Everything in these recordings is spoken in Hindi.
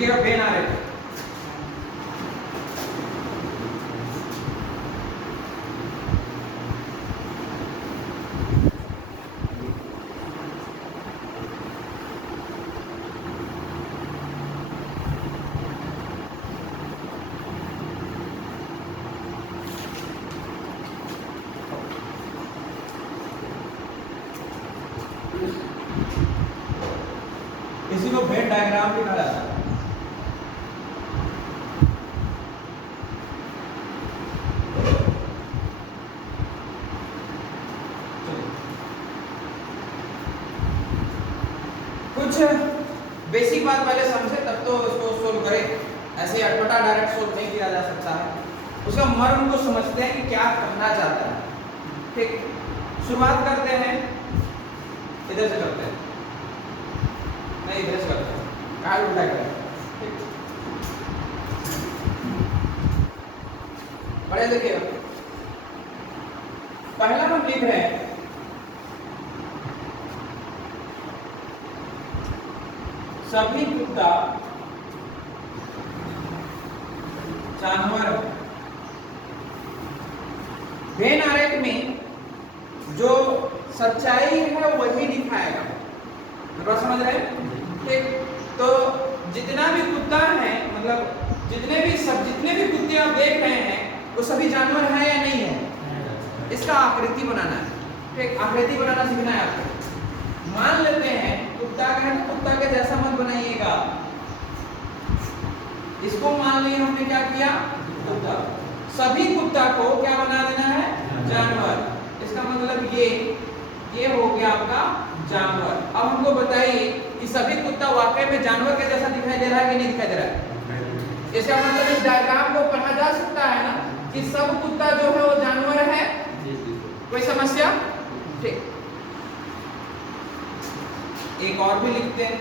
लिखिएगा वेन आर एट। इसी को वेन डायग्राम भी कहा जाता है। कुछ बेसिक बात पहले समझे तब तो इसको सोल्व करें, ऐसे अटपटा डायरेक्ट सोल्व नहीं किया जा सकता है। उसका मर्म को समझते हैं कि क्या करना चाहता है। ठीक, शुरुआत करते हैं, इधर से करते हैं, नहीं इधर से करते हैं, कार्ड उल्टा करें। ठीक, बड़े देखिए, पहला हम लिख रहे हैं सभी कुत्ता जानवर। वेन आरेख में जो सच्चाई है वही दिखाएगा। बात समझ रहे हैं? ठीक, तो जितना भी कुत्ता है, मतलब जितने भी कुत्ते आप देख रहे हैं वो सभी जानवर हैं या नहीं है, इसका आकृति बनाना है। ठीक, आकृति बनाना सीखना है आपको। मान लेते हैं कुत्ता का है तो कुत्ता के जैसा मत बनाइएगा, इसको मान लिया हमने क्या किया, कुत्ता। सभी कुत्ता को क्या बना देना है, जानवर। इसका मतलब ये हो गया आपका जानवर। अब हमको बताइए कि सभी कुत्ता वाकई में जानवर के जैसा दिखाई दे रहा है कि नहीं दिखाई दे रहा है। इसका मतलब इस डायग्राम को पढ़ा जा सकता है ना कि सब कुत्ता जो है वो जानवर है। कोई समस्या? ठीक, एक और भी लिखते हैं,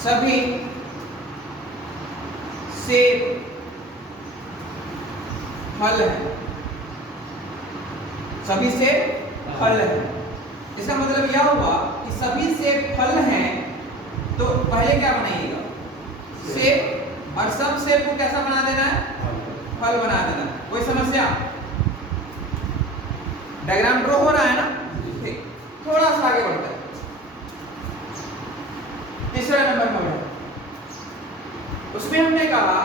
सभी सेब फल है। सभी सेब फल है, इसका मतलब यह हुआ कि सभी सेब फल हैं। तो पहले क्या बनाइएगा, सेब, और सब सेब को कैसा बना देना है, फल बना देना है। कोई समस्या? डायग्राम ड्रॉ हो रहा है ना? ठीक, थोड़ा सा आगे बढ़ते हैं, तीसरे नंबर में बढ़े। उसमें हमने कहा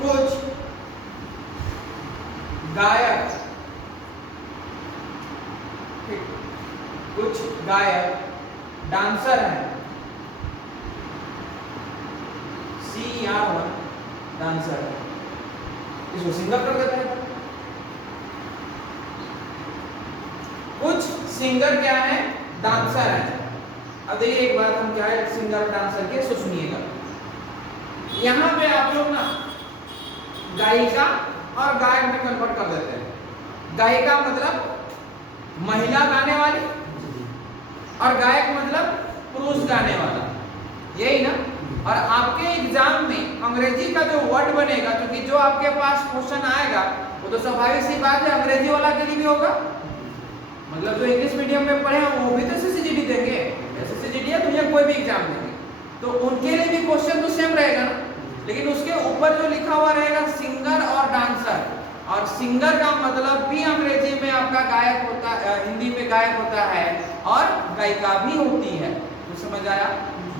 कुछ गायक, कुछ गायक डांसर हैं, डांसर है, इसको सिंगर कर देते हैं। कुछ सिंगर क्या है, डांसर है। अब देखिए एक बात हम क्या है सिंगर डांसर के, सो सुनिएगा। यहाँ पे आप लोग ना गायिका और गायक में कन्वर्ट कर देते हैं। गायिका मतलब महिला गाने वाली और गायक मतलब पुरुष गाने वाला, यही ना। और आपके एग्जाम में अंग्रेजी का जो वर्ड बनेगा, क्योंकि जो आपके पास क्वेश्चन आएगा वो तो स्वाभाविक सी बात है अंग्रेजी वाला के लिए भी होगा। मतलब जो इंग्लिश मीडियम में पढ़े हैं वो भी तो एसएससीजीडी देंगे, एसएससीजीडी या दुनिया कोई भी एग्जाम देंगे, तो उनके लिए भी क्वेश्चन तो सेम रहेगा ना। लेकिन उसके ऊपर जो लिखा हुआ रहेगा सिंगर और डांसर, और सिंगर का मतलब भी अंग्रेजी में आपका गायक होता है, हिंदी में गायक होता है, और गायिका भी होती है। तो समझ आया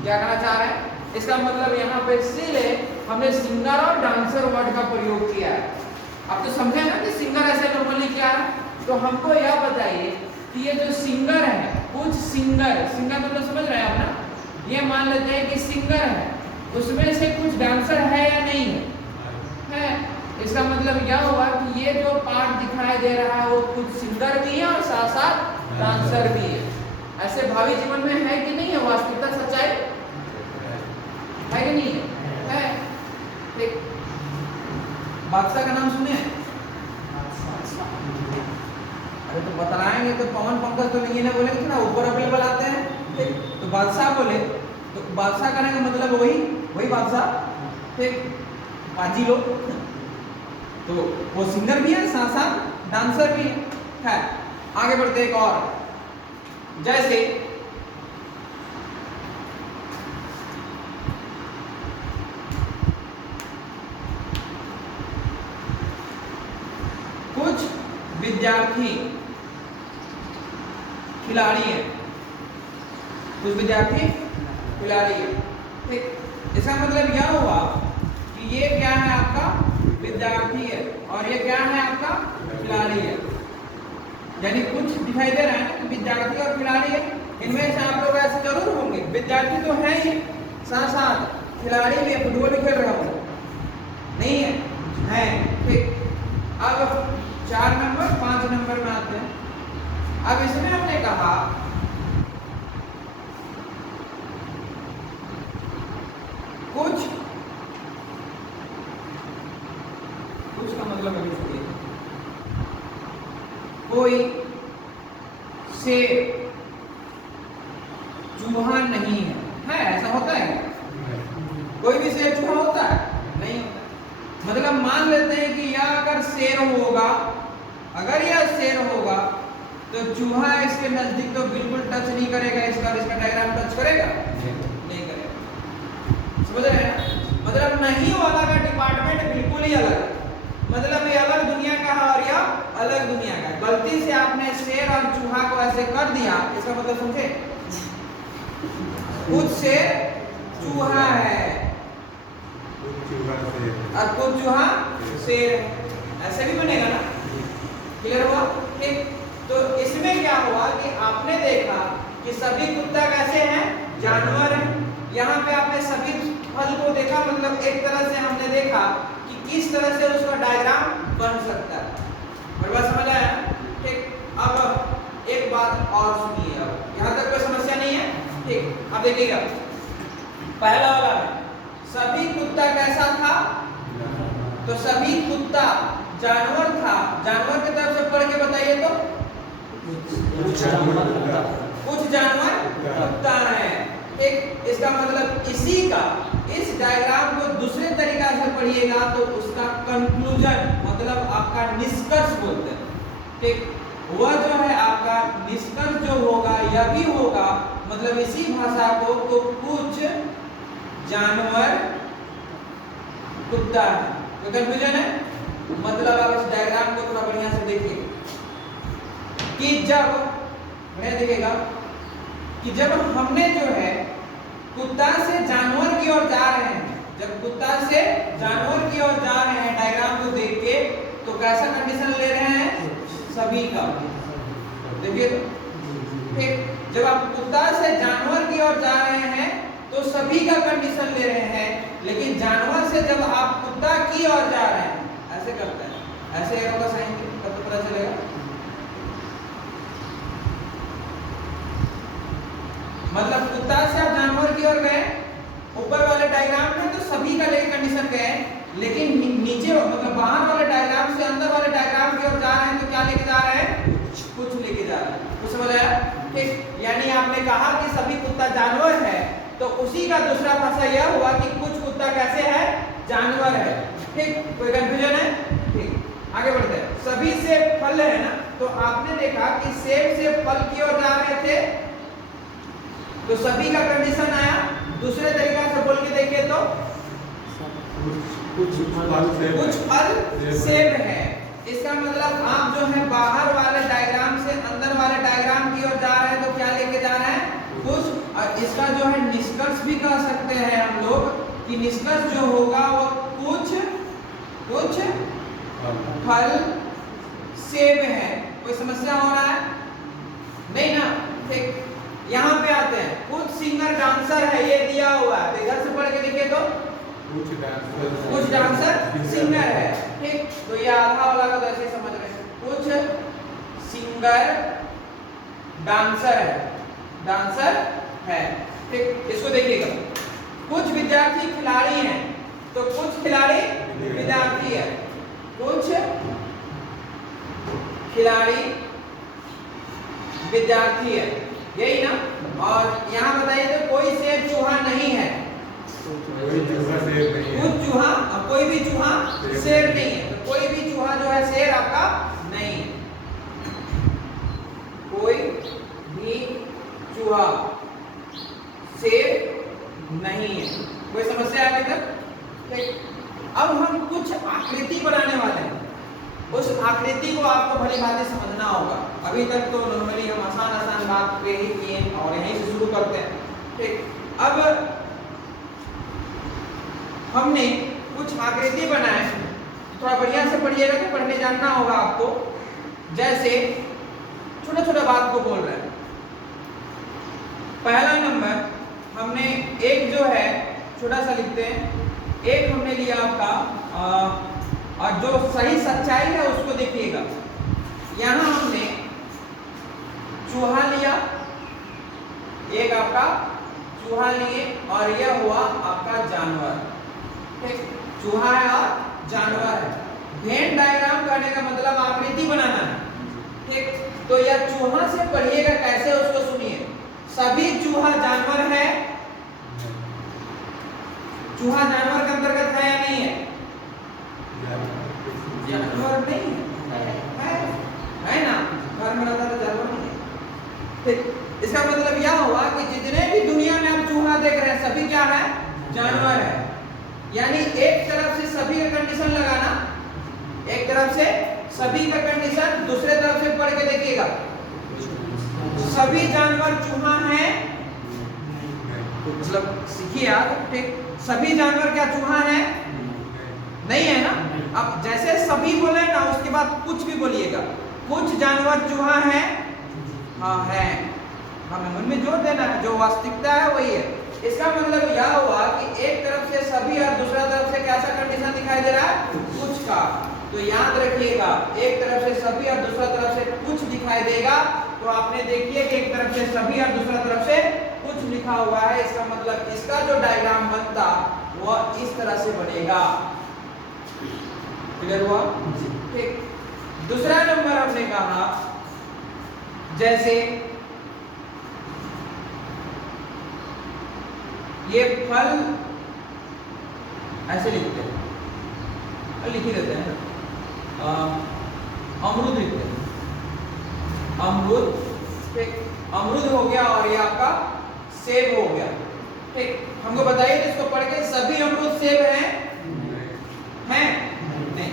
क्या कहना चाह रहे हैं? इसका मतलब यहाँ पे इसीलिए हमने सिंगर और डांसर वर्ड का प्रयोग किया है। अब तो समझे ना कि सिंगर ऐसे नॉर्मली क्या है। तो हमको यह बताइए कि ये जो सिंगर है, कुछ सिंगर, सिंगर मतलब समझ रहे हैं आप ना, ये मान लेते हैं कि सिंगर है, उसमें से कुछ डांसर है या नहीं है? इसका मतलब यह हुआ कि ये जो पार्ट दिखाई दे रहा है वो कुछ सिंगर भी है और साथ साथ डांसर भी है। ऐसे भावी जीवन में है कि नहीं है? वास्तविकता सच्चाई है कि नहीं है? ठीक, बादशाह का नाम सुने? अरे तो बतलाएंगे तो पवन पंकज तो नहीं है, बोले थोड़ा ऊपर अवेलेबल आते हैं। ठीक, तो बादशाह बोले तो बादशाह करने का मतलब वही बादशाह। ठीक, पाजी लोग तो वो सिंगर भी है साथ साथ डांसर भी है। आगे बढ़ते एक और, जैसे कुछ विद्यार्थी खिलाड़ी है, कुछ विद्यार्थी खिलाड़ी है, ठीक। इसका मतलब यह हुआ कि ये क्या है आपका विद्यार्थी है और ये क्या है आपका खिलाड़ी है। यानी कुछ दिखाई दे रहा है ना, विद्यार्थी और खिलाड़ी है। इनमें से आप लोग ऐसे जरूर होंगे, विद्यार्थी तो है ही, साथ साथ खिलाड़ी भी है, फुटबॉल भी खेल रहा हूँ, नहीं है, ठीक। अब 4 नंबर 5 नंबर में आते हैं। अब इसमें हमने कहा कुछ का मतलब अभी सुनिए, कोई शेर चूहा नहीं है ऐसा होता है? कोई भी शेर चूहा होता है? नहीं होता। मतलब मान लेते हैं कि यह अगर शेर होगा, अगर यह शेर होगा तो चूहा इसके नजदीक तो बिल्कुल टच नहीं करेगा, इसका डायग्राम टच करेगा? नहीं करेगा। समझ रहे हैं ना? मतलब नहीं वाला का डिपार्टमेंट बिल्कुल ही अलग है। मतलब ये अलग दुनिया का है और यह अलग दुनिया का है। गलती से आपने शेर और चूहा को ऐसे कर दिया, इसका मतलब समझे? कुछ शेर चूहा है और कुछ चूहा शेर है, ऐसे भी बनेगा ना? क्लियर हुआ? ठीक। तो इसमें क्या हुआ कि आपने देखा कि सभी कुत्ता कैसे हैं? जानवर हैं। यहाँ पे आपने सभी फल को देखा, मतलब एक तरह से हमने देखा कि किस तरह से उसका डायग्राम बन सकता है। और बात समझ आया? ठीक। अब एक बात और सुनिए, अब यहाँ तक कोई समस्या नहीं है? ठीक। अब देखिएगा पहला वाला में सभी कुत्ता कैसा था? तो सभी कुत्ता जानवर था। जानवर की तरफ से पढ़ के बताइए तो कुछ जानवर कुत्ता है। एक इसका मतलब इस डायग्राम को दूसरे तरीका से पढ़िएगा तो उसका कंक्लूजन, मतलब आपका निष्कर्ष बोलते हैं, ठीक। वह जो है आपका निष्कर्ष जो होगा यह भी होगा, मतलब इसी भाषा को तो कुछ जानवर कुत्ता है। तो कंफ्यूजन है? मतलब आप इस डायग्राम को थोड़ा बढ़िया से देखिए कि जब बढ़िया देखिएगा कि जब हमने जो है कुत्ता से जानवर की ओर जा रहे हैं, जब कुत्ता से जानवर की ओर जा रहे हैं डायग्राम को देख के, तो कैसा कंडीशन ले रहे हैं? सभी का। देखिए तो ठीक, जब आप कुत्ता से जानवर की ओर जा रहे हैं तो सभी का कंडीशन ले रहे हैं, लेकिन जानवर से जब आप कुत्ता की ओर जा रहे हैं, ऐसे करते हैं, ऐसे एरो का साइन तब तो पता चलेगा। मतलब कुत्ता से आप जानवर की ओर गए ऊपर वाले डायग्राम में तो सभी का लेके कंडीशन गए, लेकिन नीचे मतलब बाहर वाले डायग्राम से अंदर वाले डायग्राम की ओर जा रहे हैं तो क्या लेके जा रहे हैं? कुछ लेके जा रहे हैं। कुछ समझ आया? ठीक। यानी आपने कहा कि सभी कुत्ता जानवर है, तो उसी का दूसरा भाषा यह हुआ कि कुछ कुत्ता कैसे है? जानवर है। ठीक। कोई कंफ्यूजन है? ठीक। आगे बढ़ते हैं। सभी सेब फल है ना, तो आपने देखा कि सेब से फल की ओर जा रहे थे तो सभी का कंडीशन आया। दूसरे तरीका से बोल के देखिए तो कुछ फल सेब है। इसका मतलब आप जो है बाहर वाले डायग्राम से अंदर वाले डायग्राम की ओर जा रहे हैं तो क्या लेके जा रहे हैं? कुछ। और इसका जो है निष्कर्ष भी कह सकते हैं हम लोग कि निष्कर्ष जो होगा वो कुछ फल सेब है। कोई समस्या हो रहा है? नहीं ना? ठीक। यहाँ पे आते हैं, कुछ सिंगर डांसर है, ये दिया हुआ है, तो इधर से पढ़ के देखिए तो कुछ डांसर सिंगर है। ठीक। तो ये आधा वाला का ऐसे समझ रहे हैं, कुछ सिंगर डांसर है। ठीक। इसको देखिएगा, कुछ विद्यार्थी खिलाड़ी हैं, तो कुछ खिलाड़ी विद्यार्थी है, कुछ खिलाड़ी विद्यार्थी है, यही ना? और यहाँ बताइए तो कोई शेर चूहा नहीं है, कुछ चूहा और कोई भी चूहा शेर नहीं है, तो कोई भी चूहा जो है शेर आपका नहीं है। अब हम कुछ आकृति बनाने वाले हैं। उस आकृति को आपको भली भांति समझना होगा। अभी तक तो नॉर्मली हम आसान बात पे ही किए और यहीं से शुरू करते हैं। ठीक, अब हमने कुछ आकृति बनाए, थोड़ा बढ़िया से पढ़िएगा तो पढ़ने जानना होगा आपको। जैसे छोटा छोटा बात को बोल रहे हैं। पहला नंबर हमने एक जो है छोटा सा लिखते हैं। एक हमने लिया आपका और जो सही सच्चाई है उसको देखिएगा। यहां हमने चूहा लिया, एक आपका चूहा लिए और यह हुआ आपका जानवर। ठीक, चूहा है और जानवर है। वेन डायग्राम करने का मतलब आकृति बनाना है। ठीक, तो यह चूहा से पढ़िएगा कैसे, उसको सुनिए। सभी चूहा जानवर है। चूहा जानवर के अंतर्गत है या नहीं है? जानवर नहीं है ना, घर में रहता तो जानवर नहीं है। ठीक, इसका मतलब यह हुआ कि जितने भी दुनिया में आप चूहा देख रहे हैं सभी क्या है? जानवर है। यानी एक तरफ से सभी का कंडीशन लगाना, एक तरफ से सभी का कंडीशन, दूसरे तरफ से पढ़ के देखिएगा। सभी जानवर चूहा हैं, मतलब सीखिए आप। ठीक, सभी जानवर क्या चूहा हैं? नहीं है ना। अब जैसे सभी बोले ना, उसके बाद कुछ भी बोलिएगा। कुछ जानवर चूहा है, हाँ है। हमें मन में जोर देना है, जो वास्तविकता है वही है। इसका मतलब यह हुआ कि एक तरफ से सभी और दूसरा तरफ से कैसा कंडीशन दिखाई दे रहा है? कुछ का। तो याद रखिएगा, एक तरफ से सभी और दूसरा तरफ से कुछ दिखाई देगा तो आपने देखिए कि एक तरफ से सभी और दूसरा तरफ से कुछ लिखा हुआ है। इसका मतलब इसका जो डायग्राम बनता वह इस तरह से बनेगा। क्लियर हुआ? ठीक, दूसरा नंबर हमने कहा जैसे ये फल ऐसे लिखते हैं, लिख ही देते हैं। अमरूद लिखते हैं, अमरूद। ठीक, अमरूद हो गया और ये आपका सेब हो गया। ठीक, हमको बताइए इसको पढ़ के, सभी अमरूद सेब हैं? नहीं।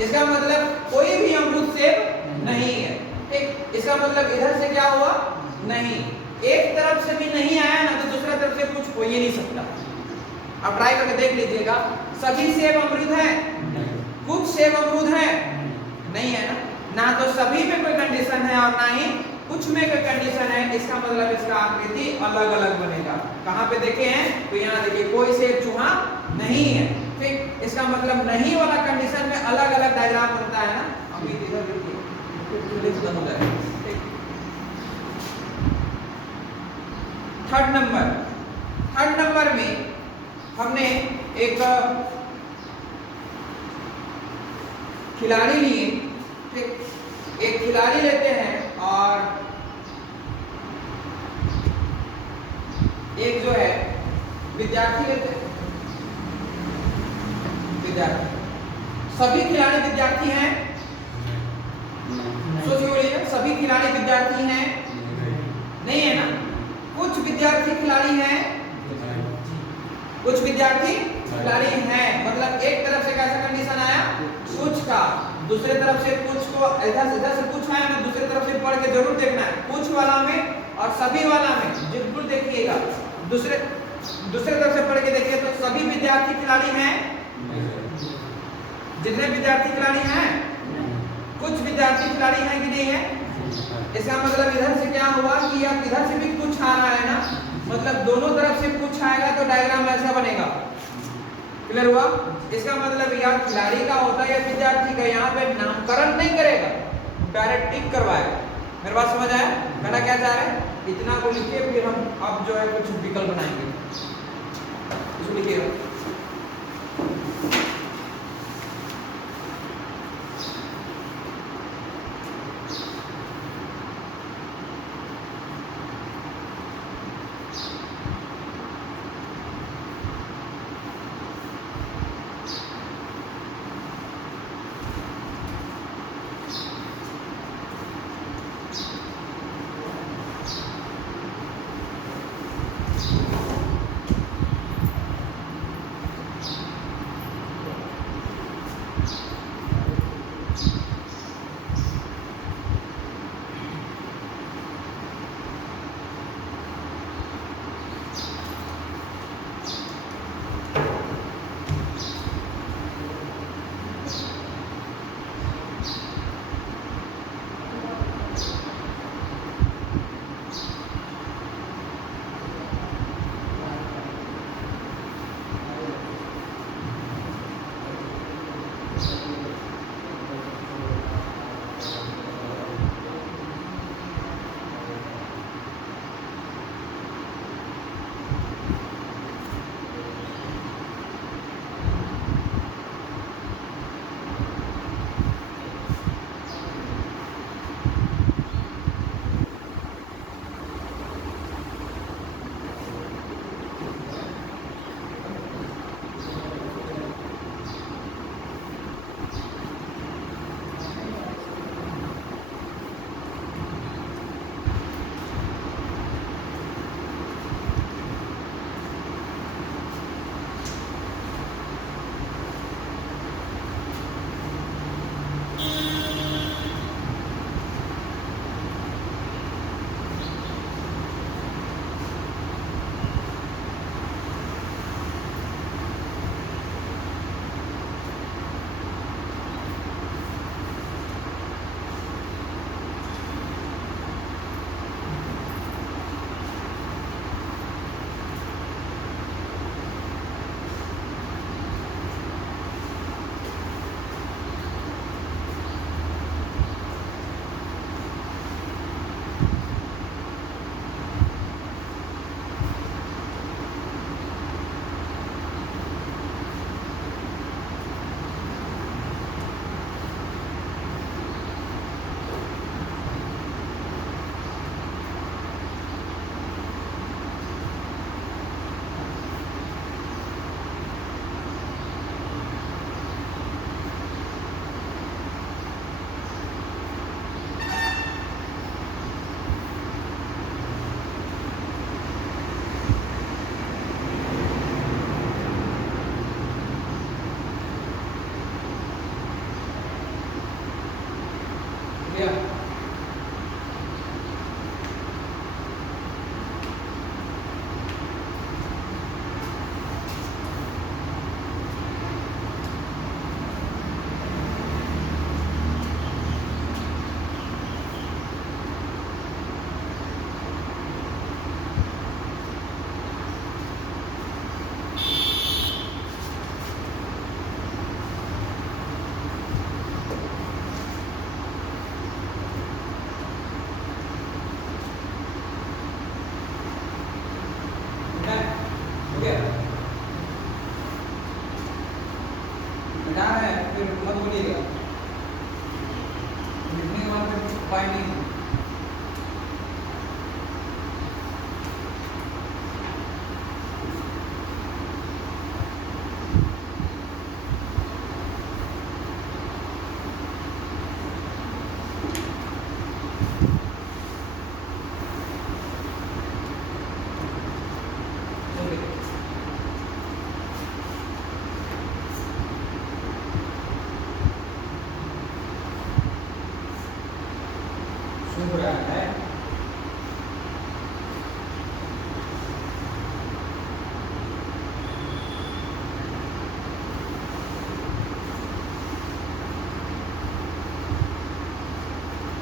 इसका मतलब कोई भी अमरूद सेब नहीं है। ठीक, इसका मतलब इधर से क्या हुआ? नहीं। एक तरफ से भी नहीं आया ना तो दूसरा तरफ से कुछ हो ही नहीं सकता। आप ट्राई करके देख लीजिएगा। सभी सेब अमरूद है? कुछ सेब अमरूद है? नहीं है ना तो सभी में कोई कंडीशन है और ना ही कुछ में कोई कंडीशन है। इसका मतलब इसका आकृति अलग अलग बनेगा। कहाँ पे देखे हैं? तो यहाँ देखिए, कोई सेब चूहा नहीं है। ठीक, इसका मतलब नहीं वाला कंडीशन में अलग अलग डायग्राम बनता है ना। अभी इधर देखिए खत्म हो जाएगा। थर्ड नंबर में हमने एक खिलाड़ी लिए। ठीक, एक खिलाड़ी लेते हैं और एक जो है विद्यार्थी लेते हैं। विद्यार्थी, सभी खिलाड़ी विद्यार्थी हैं? सोचिए, बोलिए, सभी खिलाड़ी विद्यार्थी हैं? नहीं है ना। कुछ विद्यार्थी खिलाड़ी हैं, कुछ विद्यार्थी खिलाड़ी हैं। मतलब एक तरफ से कैसा कंडीशन आया? कुछ का। दूसरे तरफ से कुछ को इधर से कुछ आया ना, दूसरे तरफ से पढ़ के जरूर देखना है। कुछ वाला में और सभी वाला में बिल्कुल देखिएगा। दूसरे तरफ से पढ़ के देखिए तो सभी विद्यार्थी खिलाड़ी हैं? जितने विद्यार्थी खिलाड़ी हैं, कुछ विद्यार्थी खिलाड़ी हैं कि नहीं है? इसका मतलब इधर से क्या हुआ कि अब इधर से भी कुछ आ रहा है ना, मतलब दोनों तरफ से कुछ आएगा तो डायग्राम ऐसा बनेगा। क्लियर हुआ? इसका मतलब यह खिलाड़ी का होता है या विद्यार्थी का। यहाँ पे नामकरण नहीं करेगा, डायरेक्ट टिक करवाएगा। मेरे बात समझ आया? कहना क्या चाह रहे हैं? इतना को लिखिए, फिर हम अब जो है कुछ विकल्प बनाएंगे। इसको लिखिएगा। गया। मत बोलिएगा, लिखने के बाद फिर उपाय नहीं। शुभ रहा है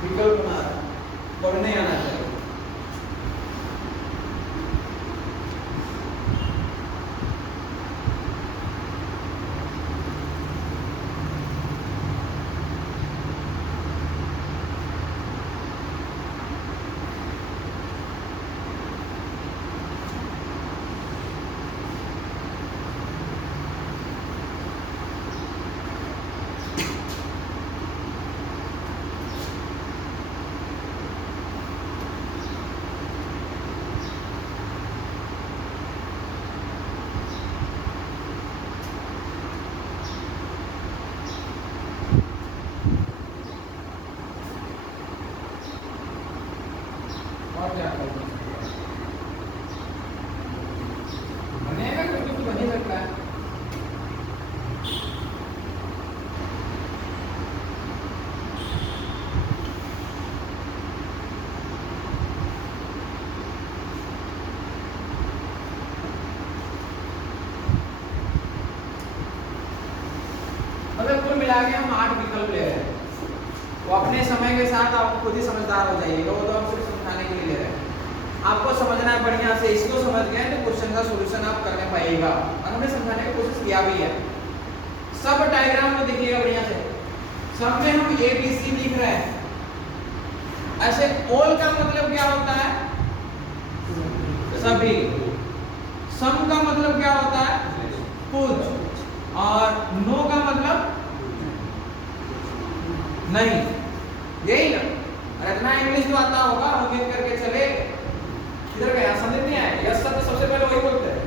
विकल्प बना रहा, पढ़ने आना चाहिए। और क्या बनेगा, कुछ बन ही सकता है। मतलब कुल मिला के हम 8 विकल्प ले रहे हैं। वो अपने समय के साथ आप खुद ही समझदार हो जाइएगा, वो तो हम सिर्फ समझाने के लिए ले रहे हैं। आपको समझना है बढ़िया से, इसको समझ गए तो क्वेश्चन का सॉल्यूशन आप करने पाइएगा, और हमने समझाने की कोशिश किया भी है। सब डायग्राम को देखिएगा बढ़िया से, सब में हम ए बी सी लिख रहे हैं। ऐसे ऑल का मतलब क्या होता है? सभी। सम का मतलब क्या होता है? कुछ। और नो का मतलब नहीं, यही ना। अरे इतना इंग्लिश जो आता होगा वो गिन करके चले। इधर गया समझ नहीं आया। यस सर तो सबसे पहले वही बोलते हैं,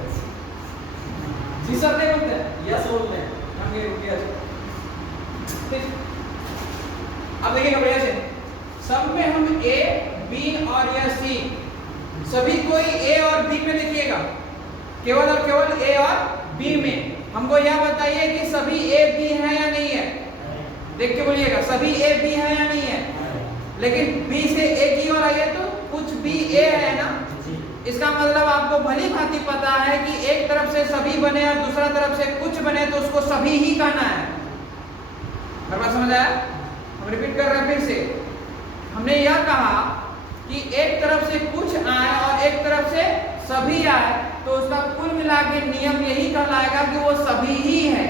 जी सर नहीं बोलते हैं, यस बोलते हैं। हम ये रुकिए अब देखिए बढ़िया से, सब में हम ए बी और या सी, सभी कोई ए और बी में देखिएगा, केवल और केवल ए और बी में। हमको यह बताइए कि सभी ए बी है या नहीं है, देख के बोलिएगा सभी ए बी है या नहीं है। लेकिन बी से ए की ओर आइए तो कुछ बी ए है ना, इसका मतलब आपको भली भांति पता है कि एक तरफ से सभी बने और दूसरा तरफ से कुछ बने तो उसको सभी ही कहना है। हर बात समझ आया? हम रिपीट कर रहे हैं फिर से। हमने यह कहा कि एक तरफ से कुछ आए और एक तरफ से सभी आए तो उसका कुल मिला के नियम यही कहलाएगा कि वो सभी ही है,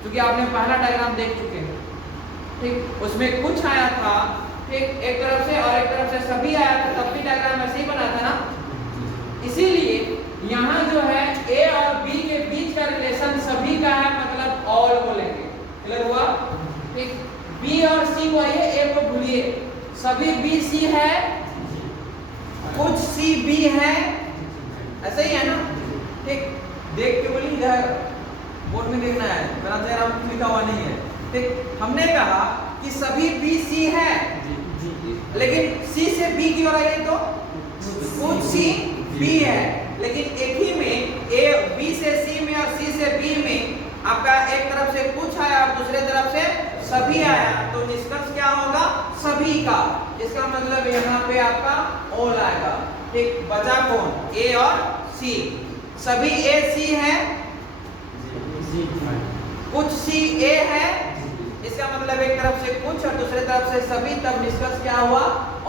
क्योंकि आपने पहला डायग्राम देख चुके हैं। ठीक, उसमें कुछ आया था, ठीक, एक तरफ से और एक तरफ से सभी आया था, तब भी डायग्राम ऐसे ही बना था ना। इसीलिए यहाँ जो है ए और बी के बीच का रिलेशन सभी का है, मतलब ऑल बोलेंगे। क्लियर हुआ? ठीक, बी और सी को आइए, ए को भूलिए, सभी बी सी है, कुछ सी बी है, ऐसा ही है ना। ठीक, देख के बोलिए, इधर बोर्ड में देखना है, मेरा चेहरा कुछ लिखा हुआ नहीं है। ठीक, हमने कहा कि सभी बी सी है, लेकिन सी से बी की ओर आइए तो कुछ सी बी है, लेकिन एक ही में ए बी से सी में और सी से बी में आपका एक तरफ से कुछ आया और दूसरे तरफ से सभी आया, तो निष्कर्ष क्या होगा? सभी का, इसका मतलब यहाँ पे आपका ऑल आएगा। ठीक, बचा कौन? ए और सी। सभी ए सी है, कुछ सी ए है, इसका मतलब एक तरफ से कुछ और दूसरे तरफ से सभी, तब निष्कर्ष क्या हुआ?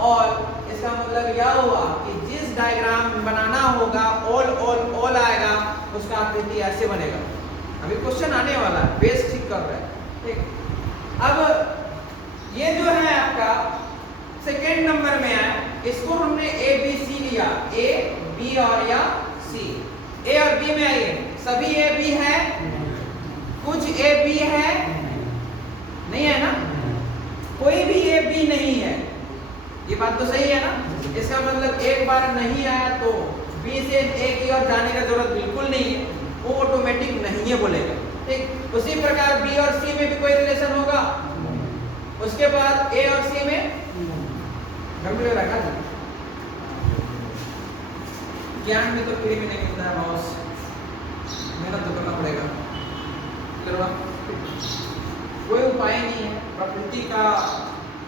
ऑल। इसका मतलब यह हुआ कि जिस डायग्राम बनाना होगा ऑल ऑल ऑल आएगा, उसका आकृति ऐसे बनेगा। अभी क्वेश्चन आने वाला है, बेस ठीक कर रहा है। ठीक, अब ये जो है आपका सेकेंड नंबर में है, इसको हमने ए बी सी लिया, ए बी और या सी। ए और बी में आइए, सभी ए बी है, कुछ ए बी है, नहीं है ना? कोई भी ए बी नहीं है, ये बात तो सही है ना? इसका मतलब एक बार नहीं आया तो बी से ए की ओर जाने का जरूरत बिल्कुल नहीं है, वो ऑटोमेटिक नहीं है बोलेगा। ठीक, उसी प्रकार बी और सी में भी कोई रिलेशन होगा, उसके बाद ए और सी में रखा ज्ञान में तो फ्री में नहीं मिलता है बॉस, मेहनत तो करना पड़ेगा। कोई उपाय नहीं है। प्रकृति का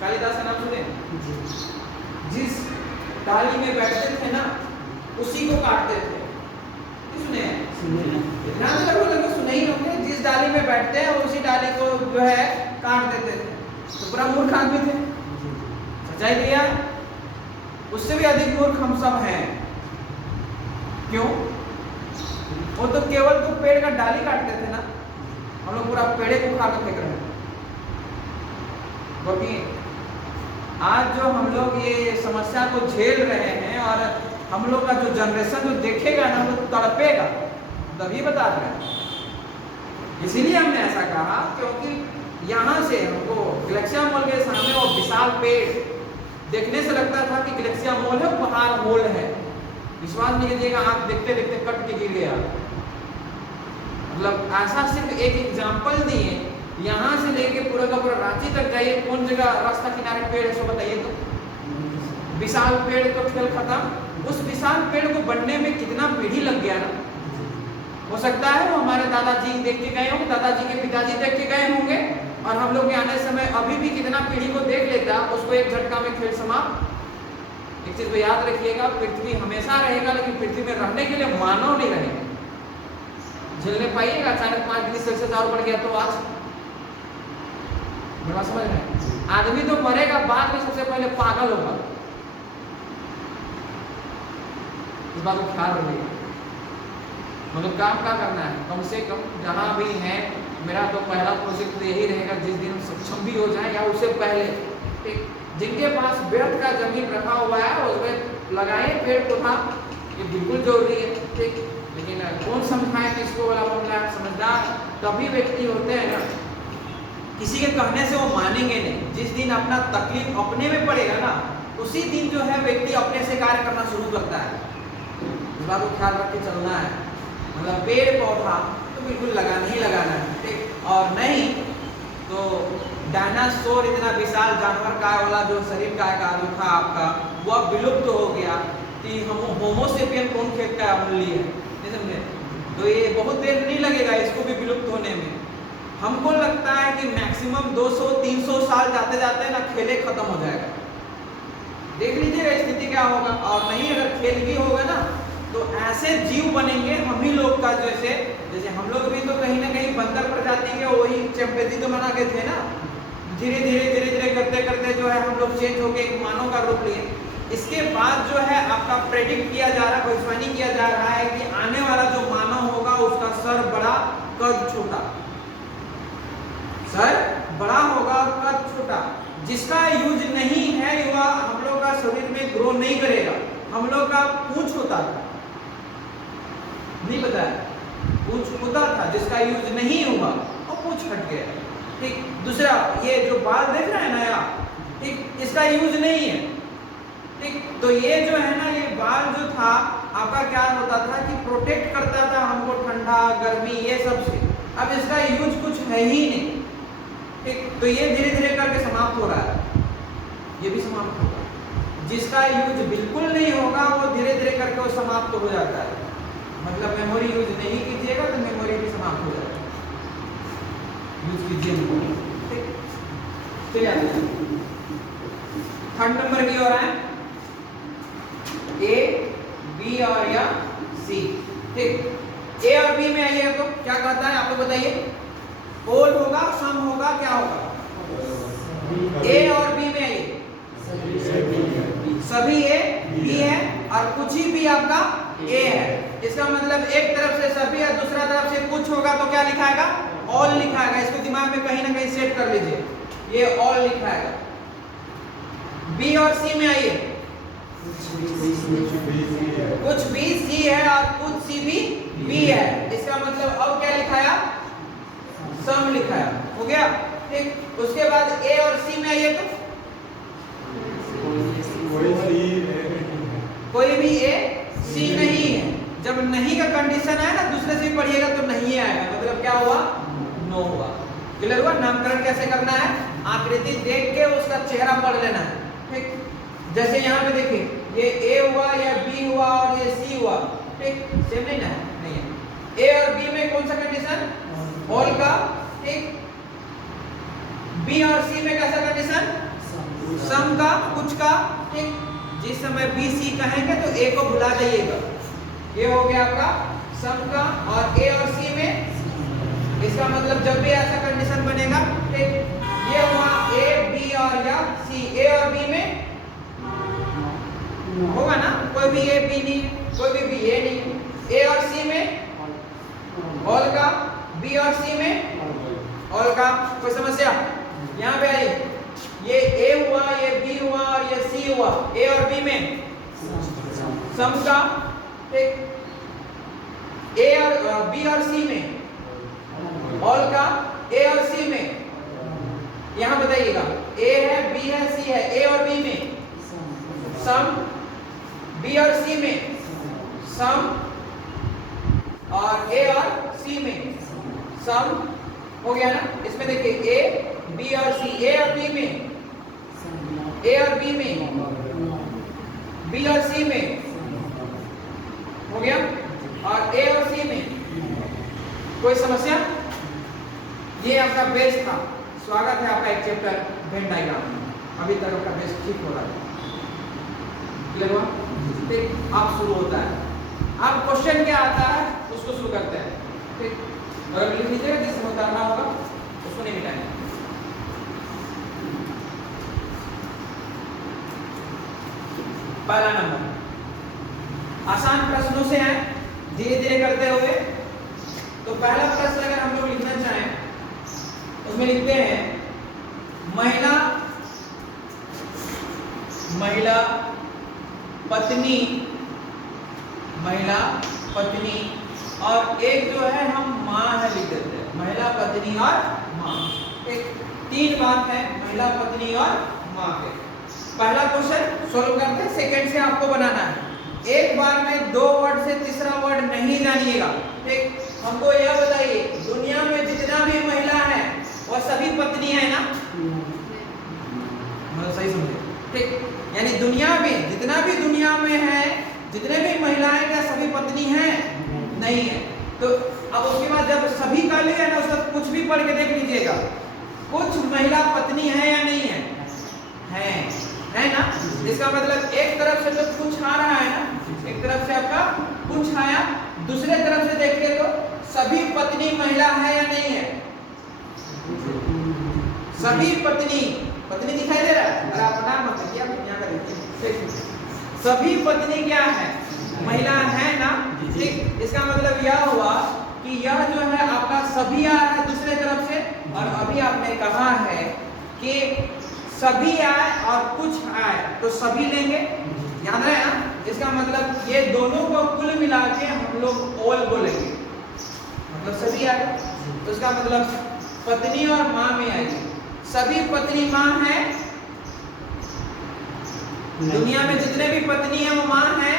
कालिदास का नाम सुने? जिस डाली में बैठते थे ना, उसी को काटते थे। सुने? ध्यान से लोग सुने ही होंगे। जिस डाली में बैठते हैं उसी डाली को जो है काट देते थे, तो पूरा मूर्ख आदमी थे। सच्चाई दिया, उससे भी अधिक मूर्ख हम सब हैं। क्यों? वो तो केवल तो पेड़ का डाली काटते थे ना, हम लोग पूरा पेड़े को उखाड़ के फेंक रहे हैं। क्योंकि आज जो हम लोग ये समस्या को झेल रहे हैं और हम लोग का जो जनरेशन जो देखेगा ना वो तड़पेगा, तभी बता रहे हैं। इसीलिए हमने ऐसा कहा क्योंकि यहाँ से हमको गैलेक्सिया मॉल के सामने वो विशाल पेड़ देखने से लगता था कि गैलेक्सिया मॉल है, पहाड़ मॉल है। विश्वास नहीं कीजिएगा, आप देखते देखते कट के गिर गया। मतलब ऐसा सिर्फ एक एग्जाम्पल दिए, यहाँ से लेके पूरा का पूरा रांची तक जाइए, कौन जगह रास्ता किनारे पेड़ है सो बताइए तो? विशाल पेड़ तो खेल खत्म। उस विशाल पेड़ को बनने में कितना पीढ़ी लग गया ना। हो सकता है वो हमारे दादाजी देख के गए होंगे, दादाजी के पिताजी देख के गए होंगे, और हम लोग के आने समय अभी भी कितना पीढ़ी को देख लेता, उसको एक झटका में खेल समाप्त। एक चीज को याद रखिएगा, पृथ्वी हमेशा रहेगा, लेकिन पृथ्वी में रहने के लिए मानव नहीं रहेगा। झेलने पाइएगा अचानक 5 डिग्री सेल्सियस और बढ़ गया तो आज मेरा समझ रहे हैं? आदमी तो मरेगा, बाद में सबसे पहले पागल होगा। इस बात को ख्याल रखिएगा। मतलब काम क्या करना है, कम से कम जहां भी है, मेरा तो पहला प्रोजेक्ट तो यही रहेगा, जिस दिन सक्षम भी हो जाए या उससे पहले, ठीक, जिनके पास व्यर्थ का जमीन रखा हुआ है उसमें लगाए पेड़ पौधा, ये बिल्कुल जरूरी है। ठीक, लेकिन कौन समझाए किसको वाला मामला है? समझदार तभी व्यक्ति होते हैं ना, किसी के कहने से वो मानेंगे नहीं। जिस दिन अपना तकलीफ अपने में पड़ेगा ना, उसी दिन जो है व्यक्ति अपने से कार्य करना शुरू करता है। इस बात को ख्याल रख के चलना है। मतलब पेड़ पौधा तो बिल्कुल लगाना ही लगाना है, ठीक, और नहीं तो डायनासोर इतना विशाल जानवर का वाला जो शरीर का जो था आपका, वो अब विलुप्त हो गया कि हम होमोसेपियन कौन खेत का मूल्य है, नहीं समझे? तो ये बहुत देर नहीं लगेगा इसको भी विलुप्त होने में। हमको लगता है कि मैक्सिमम 200-300 साल जाते जाते ना खेले खत्म हो जाएगा। देख लीजिएगा स्थिति क्या होगा। और नहीं अगर खेल भी होगा ना तो ऐसे जीव बनेंगे हम ही लोग का, जैसे हम लोग भी तो कहीं ना कहीं बंदर प्रजाति के वही चैंपियन तो बना के थे ना। धीरे धीरे करते करते जो है हम लोग चेंज होके एक मानव का रूप लिए। इसके बाद जो है आपका प्रेडिक्ट किया जा रहा है, भविष्यवाणी किया जा रहा है कि आने वाला जो मानव होगा उसका सर बड़ा कद छोटा, सर बड़ा होगा और कद छोटा। जिसका यूज नहीं है वह हम लोग का शरीर में ग्रो नहीं करेगा। हम लोग का पूंछ होता था, नहीं बताया, पूंछ होता था, जिसका यूज नहीं हुआ और पूंछ हट गया। ठीक, दूसरा ये जो बाल देख रहे हैं ना यार, ठीक, इसका यूज नहीं है। ठीक, तो ये जो है ना, ये बाल जो था आपका क्या होता था कि प्रोटेक्ट करता था हमको ठंडा गर्मी ये सब से। अब इसका यूज कुछ है ही नहीं। ठीक, तो ये धीरे धीरे करके समाप्त हो रहा है, ये भी समाप्त होगा। जिसका यूज बिल्कुल नहीं होगा वो धीरे धीरे करके वो समाप्त हो जाता है। मतलब मेमोरी यूज नहीं कीजिएगा तो मेमोरी भी समाप्त हो जाएगी। यूज कीजिए मेमोरी। ठीक, चलिए थर्ड नंबर की ओर है ए, बी और या सी। ठीक, ए और बी में आइए तो क्या कहता है आप लोग बताइए? ओल होगा, सम होगा, क्या होगा? ए और बी में आइए, सभी ए बी है और कुछ ही बी आपका ए है। इसका मतलब एक तरफ से सभी है, दूसरा तरफ से कुछ होगा तो क्या लिखाएगा? ऑल लिखाएगा। इसको दिमाग में कहीं ना कहीं सेट कर लीजिए, ये ऑल लिखाएगा। बी और सी में आइए, कुछ बी सी है और कुछ सी भी बी है। इसका मतलब अब क्या लिखाया? सम लिखाया। हो गया? ठीक, उसके बाद ए और सी में आइए तो कोई भी ए सी नहीं है। जब नहीं का कंडीशन आए ना, दूसरे से पढ़िएगा तो नहीं आएगा, मतलब क्या हुआ? नो हुआ। क्लियर हुआ? नामकरण कैसे करना है? आकृति देख के उसका चेहरा पढ़ लेना है। ठीक, जैसे यहाँ पे देखिए, ये ए हुआ, या बी हुआ और ये सी हुआ। ठीक, सेम नहीं ना? नहीं है। ए और बी में कौन सा कंडीशन? ऑल का। ठीक, बी और सी में कैसा कंडीशन? सम का, कुछ का। ठीक, जिस समय बी सी कहेंगे तो ए को भुला जाइएगा। ये हो गया आपका सम का। और ए और सी में, इसका मतलब जब भी ऐसा कंडीशन बनेगा, ठीक, ये हुआ ए बी और या सी। ए और बी में होगा ना, कोई भी ए बी नहीं, कोई भी बी ए नहीं। ए और सी में ऑल का, बी और सी में ऑल का। कोई समस्या? यहाँ पे आइए, ये ए हुआ, ये बी हुआ और ये सी हुआ। ए और बी में सम का। ठीक, ए और बी और सी में ऑल का। ए और सी में, यहां बताइएगा, ए है, बी है, सी है। ए और बी में सम, बी और सी में सम, और ए और सी में सम। हो गया ना? इसमें देखिए ए बी और सी, ए और बी में, ए और बी में, बी और सी में हो गया, और ए और सी में। कोई समस्या? ये आपका बेस था। स्वागत है आपका एक चैप्टर वेन डायग्राम में। अभी तक आपका बेस ठीक हो रहा है। क्लियर हुआ? ठीक, अब शुरू होता है। अब क्वेश्चन क्या आता है उसको शुरू करते हैं। ठीक, अगर लिख लीजिएगा, जिससे उतारना होगा उसको नहीं मिटाएंगे। पहला नंबर आसान प्रश्नों से है, धीरे धीरे करते हुए। तो पहला प्रश्न अगर हम लोग लिखना चाहें, उसमें लिखते हैं महिला, महिला पत्नी, महिला पत्नी, और एक जो है हम माँ है लिख देते हैं। महिला पत्नी और माँ, एक तीन बात है महिला पत्नी और माँ के। पहला क्वेश्चन सोल्व करते हैं, सेकंड से आपको बनाना है। एक बार में दो वर्ड से तीसरा वर्ड नहीं जानिएगा। ठीक, हमको यह बताइए, दुनिया में जितना भी महिला है वह सभी पत्नी है ना? मतलब सही समझे? ठीक, यानी दुनिया में जितना भी दुनिया में है, जितने भी महिलाएं क्या सभी पत्नी हैं? नहीं है। तो अब उसके बाद जब सभी कर लिया ना, उसका कुछ भी पढ़ के देख लीजिएगा, कुछ महिला पत्नी है या नहीं है? है ना? इसका मतलब एक तरफ से तो कुछ आ रहा है ना, एक तरफ से आपका कुछ आया, दूसरे तरफ से देखिए तो सभी पत्नी महिला है या नहीं है? सभी पत्नी, पत्नी दिखाई दे रहा है? अगर आप नाम मत देखिए, आप यहाँ का देखिए, सभी पत्नी क्या है? महिला है ना? ठीक, इसका मतलब यह हुआ कि यह जो है आपका सभी आ रहा है दूसरे तरफ से, और अभी आपने कहा है कि सभी आए और कुछ आए तो सभी लेंगे, याद रहे ना? इसका मतलब ये दोनों को कुल मिला के हम लोग ऑल बोलेंगे, मतलब सभी आए। तो इसका मतलब पत्नी और माँ में आएगी। सभी पत्नी माँ है? दुनिया में जितने भी पत्नी है वो माँ है?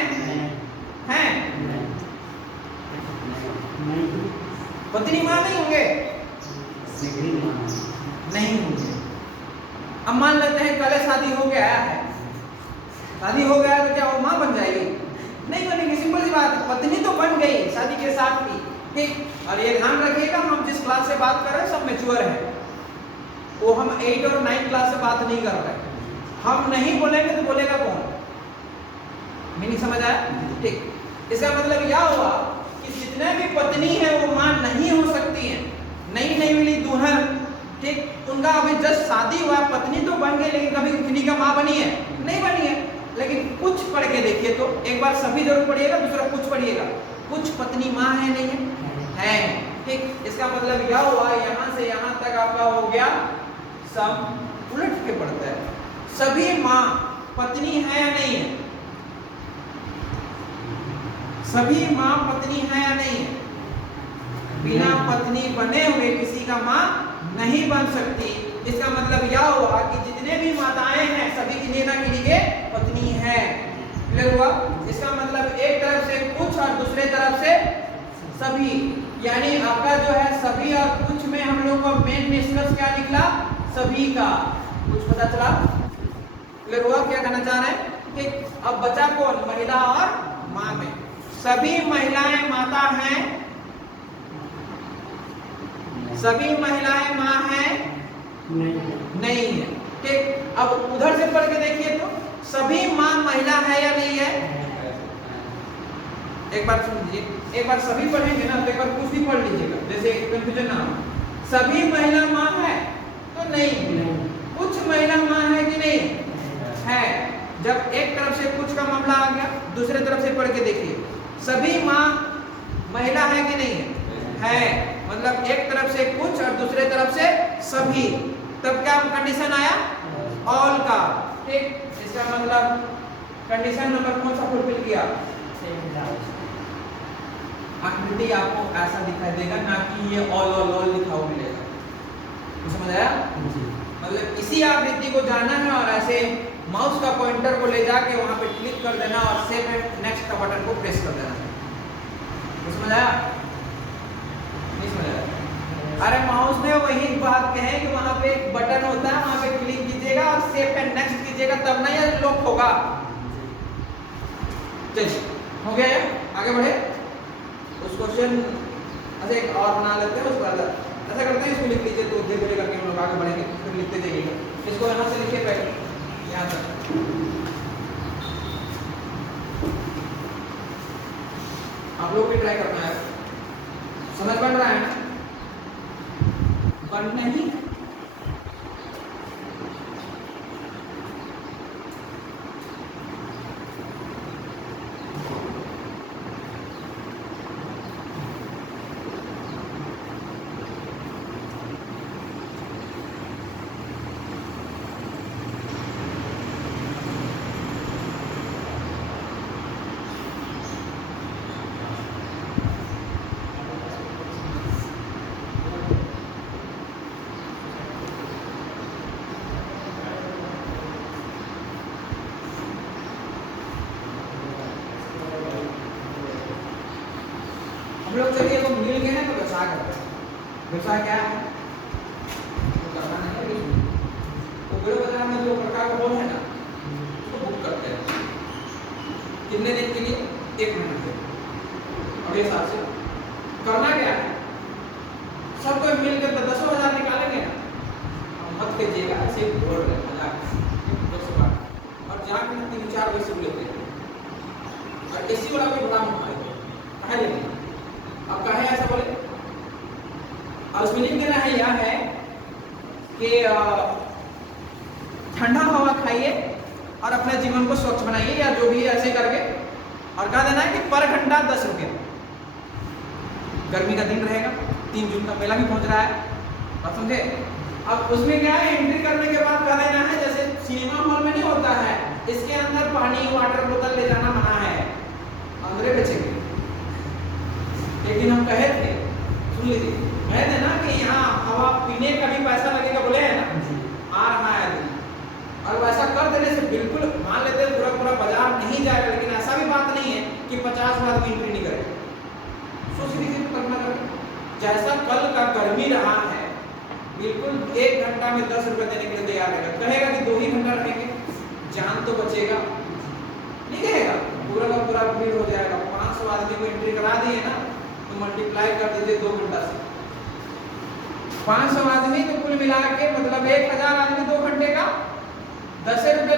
हैं? पत्नी माँ नहीं होंगे? नहीं होंगे। अब मान लेते हैं कल शादी हो गया है, शादी हो गया तो क्या वो माँ बन जाएगी? नहीं बनेगी। सिंपल सी बात है, पत्नी तो बन गई शादी के साथ भी। ठीक, और ये ध्यान रखिएगा, हम जिस क्लास से बात कर रहे हैं सब मैच्योर है, वो हम 8 और 9 क्लास से बात नहीं कर रहे हैं। हम नहीं बोलेंगे तो बोलेगा कौन? मीनिंग समझ आया? ठीक, इसका मतलब यह हुआ कि जितने भी पत्नी है वो मां नहीं हो सकती हैं। नई नई मिली दुल्हन, ठीक, उनका अभी जस्ट शादी हुआ, पत्नी तो बन गई लेकिन कभी किसी का मां बनी है? नहीं बनी है। लेकिन कुछ पढ़ के देखिए तो, एक बार सभी जरूर पढ़िएगा, दूसरा कुछ पढ़िएगा। कुछ पत्नी मां है नहीं है? है। ठीक, इसका मतलब यह हुआ यहां से यहां तक आपका हो गया सब उलट के पढ़ता है। सभी मां पत्नी है या नहीं है? सभी मां पत्नी है या नहीं है? बिना पत्नी बने हुए किसी का मां नहीं बन सकती। इसका मतलब यह हुआ कि जितने भी माताएं हैं सभी की ना किन्हीं पत्नी है। क्लियर हुआ? इसका मतलब एक तरफ से कुछ और दूसरे तरफ से सभी, यानी आपका जो है सभी और कुछ में हम लोग को मेन निष्कर्ष क्या निकला? सभी का। कुछ पता चला? क्लियर हुआ क्या कहना चाह रहे हैं? ठीक, अब बचा कौन? महिला और मां में। सभी महिलाएं माता हैं? सभी महिलाएं मां हैं? नहीं है। ठीक, अब उधर से पढ़ के देखिए तो सभी मां महिला है या नहीं है? एक बार सुन लीजिए, एक बार सभी पढ़ेंगे ना तो एक बार कुछ भी पढ़ लीजिएगा, जैसे कंफ्यूजन ना हो। सभी महिला मां है तो नहीं, कुछ महिला मां है कि नहीं है। जब एक तरफ से कुछ का मामला आ गया, दूसरे तरफ से पढ़ के देखिए, सभी मां महिला है कि नहीं है? मतलब एक तरफ से कुछ और दूसरे तरफ से सभी, तब क्या कंडीशन आया? ऑल का। ठीक, इसका मतलब कंडीशन नंबर कौन सा फुलफिल किया? आकृति आपको ऐसा दिखाई देगा, ना कि ये ऑल लिखा हुआ मिलेगा। समझ आया? मतलब इसी आकृति को जाना है और ऐसे माउस का पॉइंटर को ले जाके वहां पे क्लिक कर देना और सेव एंड नेक्स्ट का बटन को प्रेस कर देना। समझ आया? नहीं समझ आया? अरे माउस में वही बात कहें कि वहां पे एक बटन होता है, वहां पे क्लिक कीजिएगा और सेव एंड नेक्स्ट कीजिएगा, तब ना ये लॉक होगा। चलिए, हो गया? आगे बढ़े। उस क्वेश्चन ऐसे एक और बना लेते हैं, उस पर ऐसा करते हैं, इसको लिख लीजिए तो धीरे धीरे करके हम लोग आगे बढ़ेंगे, फिर लिखते जाइएगा। इसको यहाँ से लिखिए पहले, यहाँ तक। आप लोग भी ट्राई करना है। समझ बन रहा है? बन नहीं? हम लोग चलिए तो मिल गए ना तो व्यवसाय करते हैं। व्यवसाय क्या है? तो करना नहीं है, तो बड़े बाजार में जो प्रकार का हॉल है ना उसको बुक करते हैं। कितने दिन के लिए? 1 महीने के। और ये साथ से करना क्या है? सब कोई मिलकर 10,000 निकालेंगे ना, मत कीजिएगा, ऐसे बोल रहे मजाक और जाके 3-4 पैसे लेते हैं और एसी वाला कोई बड़ा मुंह कहा लेंगे। अब कहे ऐसा बोले, और उसमें लिख देना है यह है कि ठंडा हवा खाइए और अपने जीवन को स्वच्छ बनाइए, या जो भी ऐसे करके, और कहा देना है कि पर घंटा 10 रुपये। गर्मी का दिन रहेगा, 3 जून का मेला भी पहुंच रहा है, आप समझे? अब उसमें क्या है, एंट्री करने के बाद कह देना है जैसे सिनेमा हॉल में नहीं होता है, इसके अंदर पानी वाटर बोतल ले जाना मना है, अंदर बेचेंगे। एक दिन हम कहे थे, सुन लीजिए, कहे थे ना कि यहाँ हवा पीने का भी पैसा लगेगा, बोले है ना, आ रहा है आदमी। और वैसा कर देने से बिल्कुल मान लेते हैं पूरा बाजार नहीं जाएगा, लेकिन ऐसा भी बात नहीं है कि 50 आदमी एंट्री नहीं करेगा। सोच लीजिए करना करें, जैसा कल का गर्मी रहा है, बिल्कुल 1 घंटा में 10 रुपए देने के लिए तैयार रहेगा। कहेगा कि 2 ही घंटा रखेंगे, जान तो बचेगा, नहीं कहेगा, पूरा का पूरा भीड़ हो जाएगा। 500 आदमी को एंट्री करा दिए ना, तो मल्टीप्लाई कर दीजिए 2 घंटा से, 500 आदमी तो कुल मिला के मतलब 1000 आदमी 2 घंटे का 10 रुपए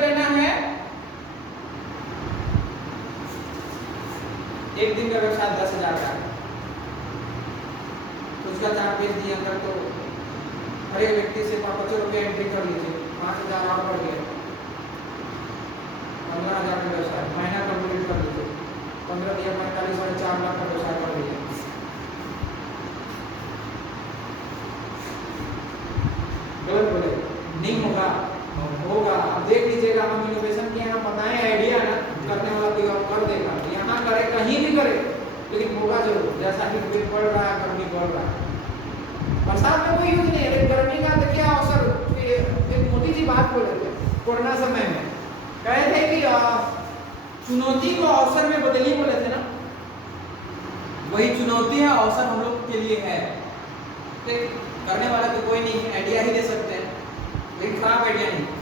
35 से 5 रुपये एंट्री कर लीजिए, 5,000 और बढ़ गया, 15,000 का व्यवसाय, महीना कंप्लीट कर लीजिए, 15 दिया 45, 4.5 लाख का व्यवसाय कर लीजिए। गलत बोले नहीं होगा, होगा। अब देख लीजिएगा, हम इनोवेशन किए, हम बताएं आइडिया ना, करने वाला कोई और कर देगा, यहाँ करे कहीं भी करे, लेकिन होगा जरूर। जैसा कि बिल बढ़ रहा है, गर्मी बढ़ रहा है, बरसात में कोई यूज नहीं है, लेकिन गर्मी का देखिए अवसर। एक मोटी सी बात बोले थे कोरोना समय में, कहे थे कि चुनौती को अवसर में बदलिए, बोले थे ना, वही चुनौती है, अवसर हम लोग के लिए है। करने वाला तो कोई नहीं, आइडिया ही दे सकते हैं, लेकिन खराब आइडिया नहीं।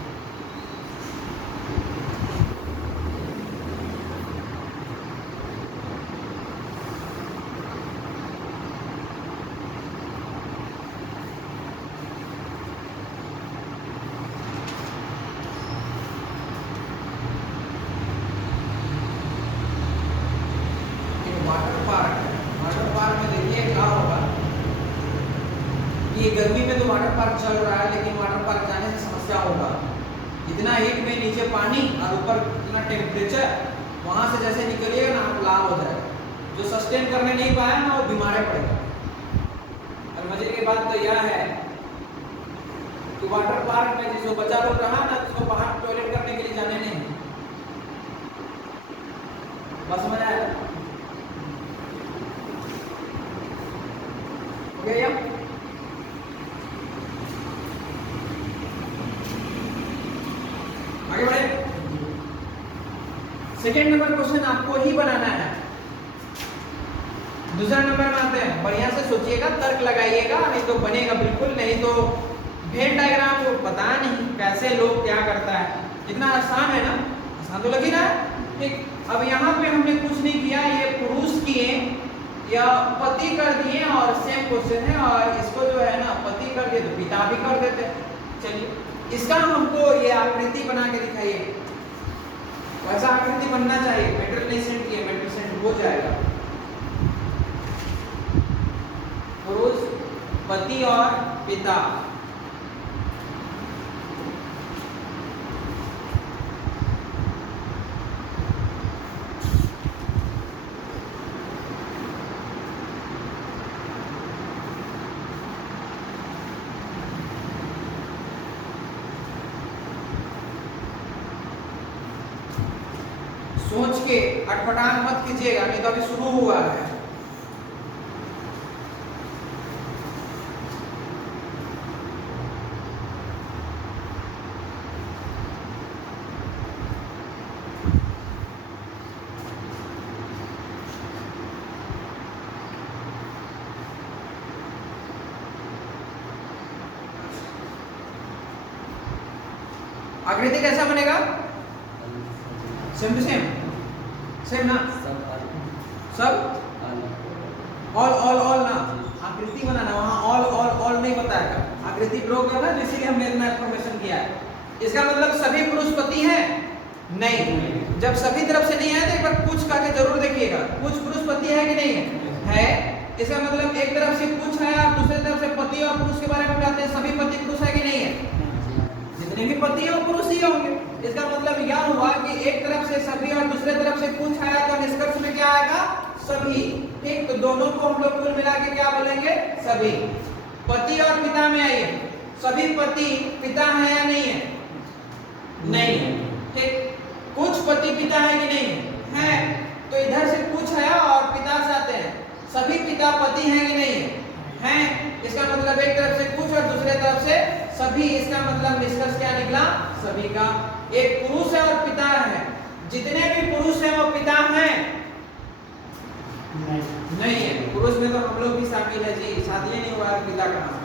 गर्मी में तो वाटर पार्क चल रहा है, लेकिन वाटर पार्क जाने से समस्या होगा। इतना हीट में नीचे पानी और ऊपर इतना टेम्परेचर, वहां से जैसे निकलिएगा ना आप लाल हो जाएगा। जो सस्टेन करने नहीं पाया ना वो बीमार पड़ेगा। और मजे की बात तो यह है कि वाटर पार्क में जिसको बच्चा लोग रहा ना, जिसको बाहर टॉयलेट करने के लिए जाने नहीं, बस मजा आएगा। हो गया? आगे बढ़े। सेकेंड नंबर क्वेश्चन आपको ही बनाना है। दूसरा नंबर में आते हैं, बढ़िया से सोचिएगा, तर्क लगाइएगा, नहीं तो बनेगा बिल्कुल नहीं। तो वेन डायग्राम को पता नहीं कैसे लोग क्या करता है, इतना आसान है ना, आसान तो लग ही रहा है। ठीक, अब यहाँ पे हमने कुछ नहीं किया, ये पुरुष किए या पति कर दिए और सेम क्वेश्चन है, और इसको जो है ना पति कर दिए तो पिता भी कर देते। चलिए इसका हमको ये आकृति बना के दिखाइए, वैसा आकृति बनना चाहिए। मेट्रिसेंट किए, मेट्रिसेंट हो जाएगा। पुरुष, पति और पिता, सोच के अटपटान मत कीजिएगा, नहीं तो अभी शुरू हुआ है। आकृति कैसा बनेगा? सेम टू सेम, सेम ना, सब ऑल ना, आकृति बनाना, वहाँ ऑल नहीं बताएगा। आकृति ड्रॉ करना, इसीलिए हमने इतना इंफॉर्मेशन किया है। इसका मतलब सभी पुरुष पति हैं? नहीं। जब सभी तरफ से नहीं है तो एक बार कुछ करके जरूर देखिएगा, कुछ पुरुष पति है कि नहीं है? इसका मतलब एक तरफ से कुछ है और दूसरी तरफ से पति और पुरुष के बारे में बताते हैं, सभी पति पुरुष है कि नहीं है? जितने भी पति और पुरुष ही होंगे। इसका मतलब यह हुआ कि एक तरफ से सभी और दूसरे तरफ से कुछ आया तो निष्कर्ष में क्या आएगा? सभी। ठीक, तो दोनों को हम लोग कुल मिला के क्या बोलेंगे? सभी। पति और पिता में आइए, सभी पति पिता है या नहीं है? नहीं है। ठीक, कुछ पति पिता है कि नहीं है? तो इधर से कुछ है और पिता से आते हैं, सभी पिता पति हैं कि नहीं है? इसका मतलब एक तरफ से कुछ और दूसरे तरफ से सभी। इसका मतलब निष्कर्ष क्या निकला? सभी का। एक पुरुष है और पिता है, जितने भी पुरुष हैं वो पिता हैं? नहीं है। पुरुष में तो हम लोग भी शामिल है जी, शादी नहीं हुआ है, पिता का नाम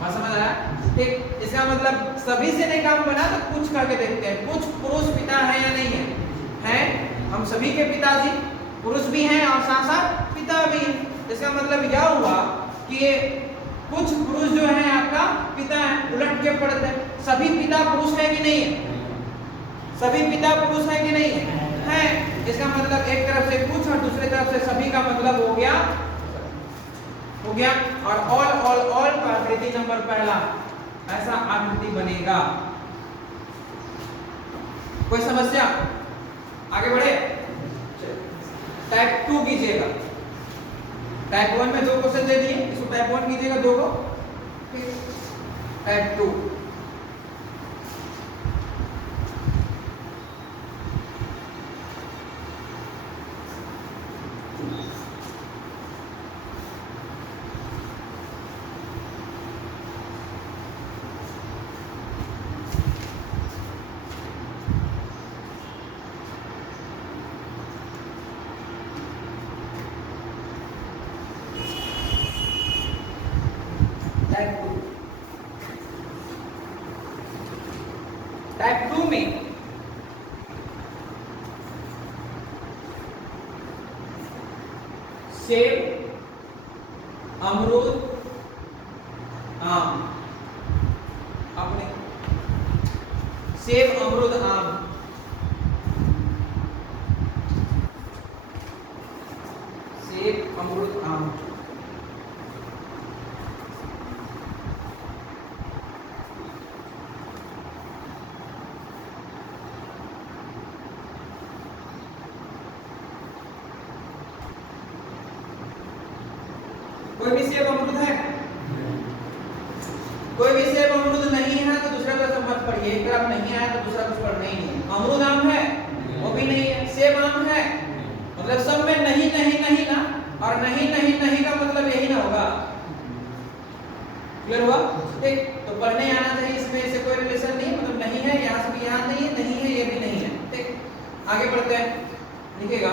बात समझ आया? ठीक, इसका मतलब सभी से नहीं काम बना तो कुछ करके देखते हैं, कुछ पुरुष पिता है या नहीं है? हम सभी के पिताजी पुरुष भी हैं और साथ साथ पिता भी। इसका मतलब यह हुआ कि ये कुछ पुरुष जो है आपका पिता है, उलट के पढ़ते हैं, सभी पिता पुरुष है कि नहीं है? सभी पिता पुरुष है कि नहीं है? इसका मतलब एक तरफ से कुछ और दूसरे तरफ से सभी का मतलब हो गया। और ऑल का आकृति नंबर पहला ऐसा आकृति बनेगा। कोई समस्या? आगे बढ़े। टाइप 2 कीजिएगा। टाइप 1 में 2 क्वेश्चन दे दिए, इसको टाइप 1 कीजिएगा 2 को। टाइप 2 टाइप 2 में सेब, अमरूद, आम। अपने सेब, अमरूद, आम। सेब, अमरूद, आम। कोई भी सेब अमरूद है? कोई भी सेब अमरूद नहीं है तो दूसरा क्वेश्चन मत पढ़िए। एक तरफ नहीं आया तो दूसरा कुछ पढ़ना ही नहीं है। अमरूद आम है? वो भी नहीं है। सेब आम है? मतलब सब में नहीं नहीं नहीं ना, और नहीं नहीं नहीं का मतलब यही ना होगा। क्लियर हुआ? ठीक, तो पढ़ने आना चाहिए। इसमें इससे कोई रिलेशन नहीं, मतलब नहीं है यहाँ से भी यहाँ नहीं है, नहीं है ये भी नहीं है। ठीक, आगे बढ़ते हैं। लिखिएगा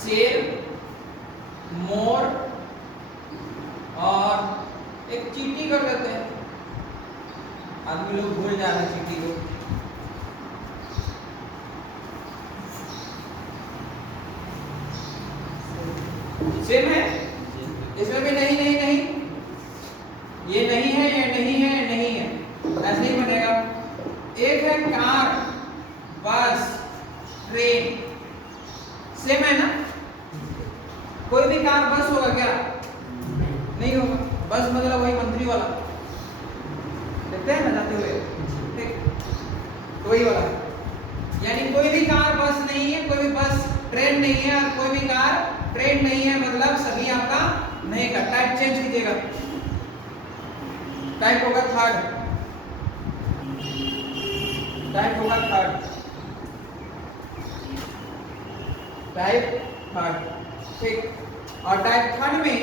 शेर, मोर, और एक चींटी कर लेते हैं। आदमी लोग भूल जा रहे हैं चींटी को। सेम है? इसमें भी नहीं नहीं नहीं, ये नहीं है, ये नहीं है, ये नहीं है, ऐसे नहीं बनेगा। एक है कार, बस, ट्रेन। सेम है ना? कोई भी कार बस होगा क्या? नहीं होगा। बस मतलब वही मंत्री वाला, देखते हैं ना जाते हुए, ठीक, तो वही वाला है। यानी कोई भी कार बस नहीं है, कोई भी बस ट्रेन नहीं है, और कोई भी कार ट्रेन नहीं है, मतलब सभी आपका नहीं का। टाइप चेंज कीजिएगा। टाइप होगा थर्ड। टाइप होगा थर्ड। टाइप थर्ड, ठीक। और टाइप थर्ड में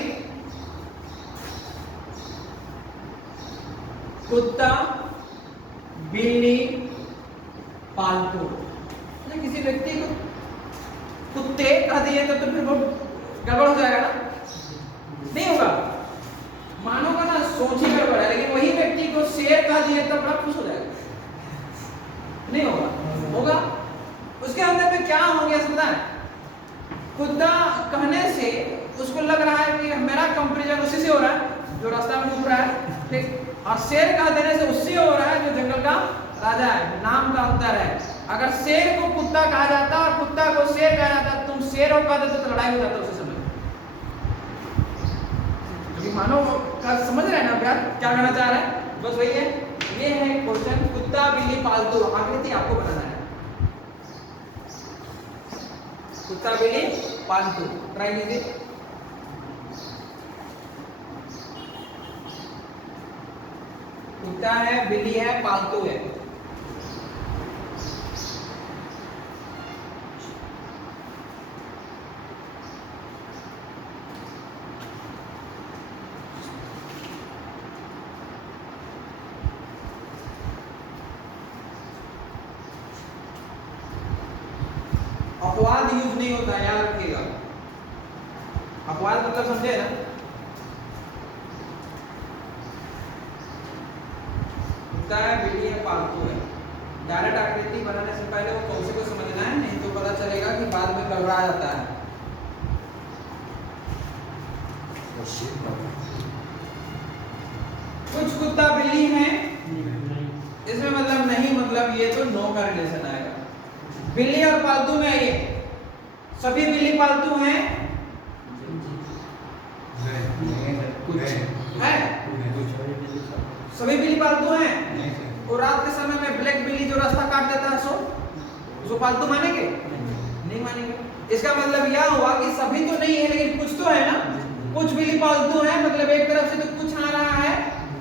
कुत्ता, बिल्ली, पालतू। किसी व्यक्ति को कुत्ते कह दिए तो फिर वो गड़बड़ हो जाएगा ना, नहीं होगा। मानो का ना सोच ही गड़बड़ है, लेकिन वही व्यक्ति को शेर कह दिए तो बड़ा खुश हो जाएगा, नहीं होगा? होगा। उसके अंदर में क्या हो गया समझा? कुत्ता कहने से उसको लग रहा है कि मेरा कंपैरिजन उसी से हो रहा है जो रास्ता में घूम रहा है, ठीक। और शेर कह देने से उससे हो रहा है जो जंगल का राजा है। नाम का अंतर है। अगर शेर को कुत्ता कहा जाता और कुत्ता को शेर कहा जाता, तुम शेर हो कह देते तो लड़ाई हो जाता उसी समय। अभी मानो का समझ रहे हैं ना प्यार क्या कहना चाह रहा है? बस वही है। ये है क्वेश्चन, कुत्ता, बिल्ली, पालतू। आकृति आपको बनाना है, कुत्ता, बिल्ली, पालतू। ट्राई कीजिए। कुत्ता है, बिल्ली है, पालतू है। अपवाद यूज नहीं होता, याद रखिएगा। अपवाद मतलब समझे ना? कुत्ता है, बिल्ली है, पालतू है। डायरेक्ट आकृति बनाने से पहले वो कौन से को समझना है, नहीं तो पता चलेगा कि बाद में गड़बड़ा जाता है। कुछ कुत्ता बिल्ली है, इसमें मतलब नहीं, मतलब ये तो नो का रिलेशन आएगा। बिल्ली और पालतू में आइए, सभी बिल्ली पालतू हैं, पालतू है? और रात के समय में ब्लैक बिल्ली जो रास्ता काट देता है सो उसको पालतू मानेंगे? नहीं मानेंगे। इसका मतलब यह हुआ कि सभी तो नहीं है लेकिन कुछ तो है ना, कुछ बिल्ली पालतू है, मतलब एक तरफ से तो कुछ आ रहा है,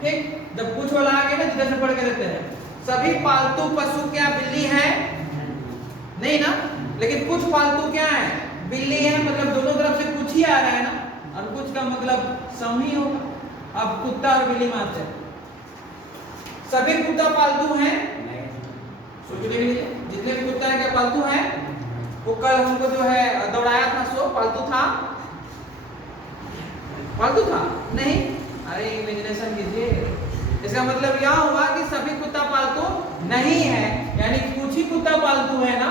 ठीक। जब कुछ वाला आ गया ना जिधर से पढ़ के देते हैं, सभी पालतू पशु क्या बिल्ली है? नहीं ना, लेकिन कुछ पालतू क्या है? बिल्ली है, मतलब दोनों तरफ से कुछ ही आ रहा है ना, और कुछ का मतलब सम ही होगा। अब कुत्ता और बिल्ली मानते हैं, सभी कुत्ता पालतू हैं? सोचने के लिए जितने भी कुत्ता है क्या पालतू है? वो कल हमको जो है दौड़ाया था सो पालतू था? पालतू था? नहीं। अरे इमेजिनेशन कीजिए। इसका मतलब यह हुआ कि सभी कुत्ता पालतू नहीं है, यानी कुछ ही कुत्ता पालतू है ना।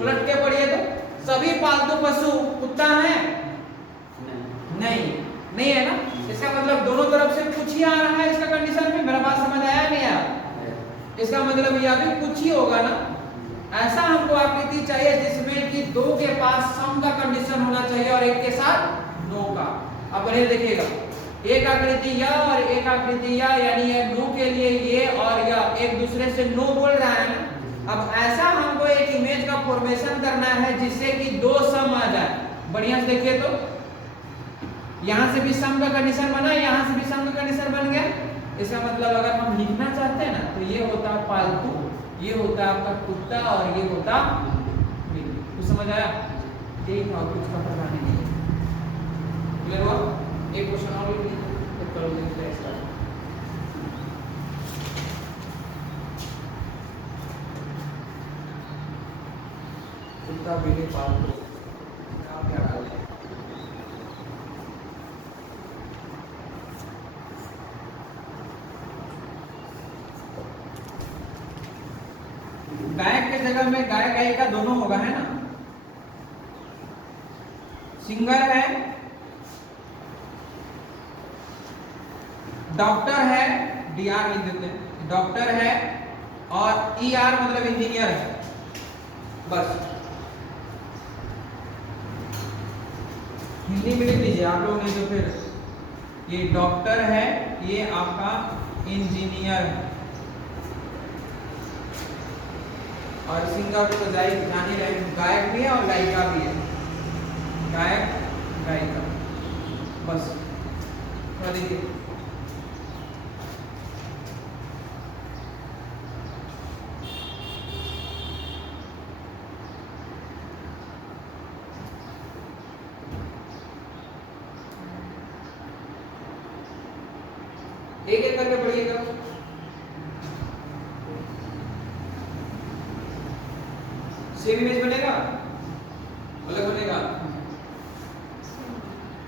उलट के पढ़िए तो सभी पालतू पशु कुत्ता है? नहीं, नहीं है ना। इसका मतलब दोनों तरफ से कुछ ही आ रहा है इसका कंडीशन में। मेरा बात समझ आया नहीं यार? इसका मतलब यह भी कुछ ही होगा ना। ऐसा हमको आकृति चाहिए जिसमें कि दो के पास सम का कंडीशन होना चाहिए और एक के साथ नो का। अब ये देखिएगा, एक आकृति यह और एक आकृति यह, यानी ये नो के लिए ये और यह एक दूसरे से नो बोल रहा है ना। अब ऐसा हमको एक इमेज का फॉर्मेशन करना है जिससे कि दो सम आ जाए। बढ़िया से देखिए तो यहां से भी सम का कंडीशन बना, यहां से भी सम का कंडीशन बन गया। इसका मतलब अगर हम लिखना चाहते हैं ना तो ये होता पालतू, ये होता आपका कुत्ता और ये होता बिल्ली। कुछ समझ आया? ठीक है, कुछ का पता नहीं है। क्लियर हुआ? एक क्वेश्चन और लिख लीजिए तो कर लीजिए इसका। कुत्ता बिल्ली पालतू आप क्या डाल दें? गायक के जगह में गाय गायिका दोनों होगा, है ना। सिंगर है, डॉक्टर है, डीआर लिख देते हैं, डॉक्टर है, और ईआर मतलब इंजीनियर है, बस। हिंदी में लिख लीजिए आप लोग, नहीं तो फिर ये डॉक्टर है, ये आपका इंजीनियर है, और सिंगर तो जान ही रहे, गायक भी है और गायिका भी है, गायक गायिका, बस। थोड़ा देखिए एक एक करके पढ़िएगा। सेम इमेज बनेगा, अलग बनेगा,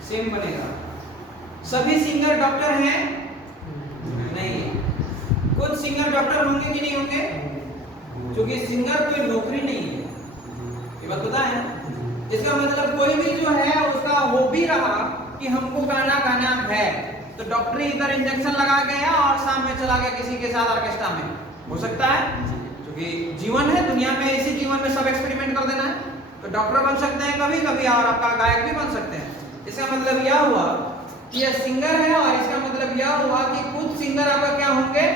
सेम बनेगा। सभी सिंगर डॉक्टर हैं? नहीं। कुछ सिंगर डॉक्टर होंगे कि नहीं होंगे? क्योंकि सिंगर कोई नौकरी नहीं है, ये बात पता है। इसका मतलब कोई भी जो है उसका हो भी रहा कि हमको गाना गाना है, तो डॉक्टर इधर इंजेक्शन लगा गया और शाम में चला गया किसी के साथ ऑर्केस्ट्रा में, हो सकता है, क्योंकि जीवन है दुनिया में, इसी जीवन में सब एक्सपेरिमेंट कर देना है। तो डॉक्टर बन सकते हैं कभी कभी, और आपका गायक भी बन सकते हैं। इसका मतलब यह हुआ कि यह सिंगर है, और इसका मतलब यह हुआ कि कुछ सिंगर आपका क्या होंगे?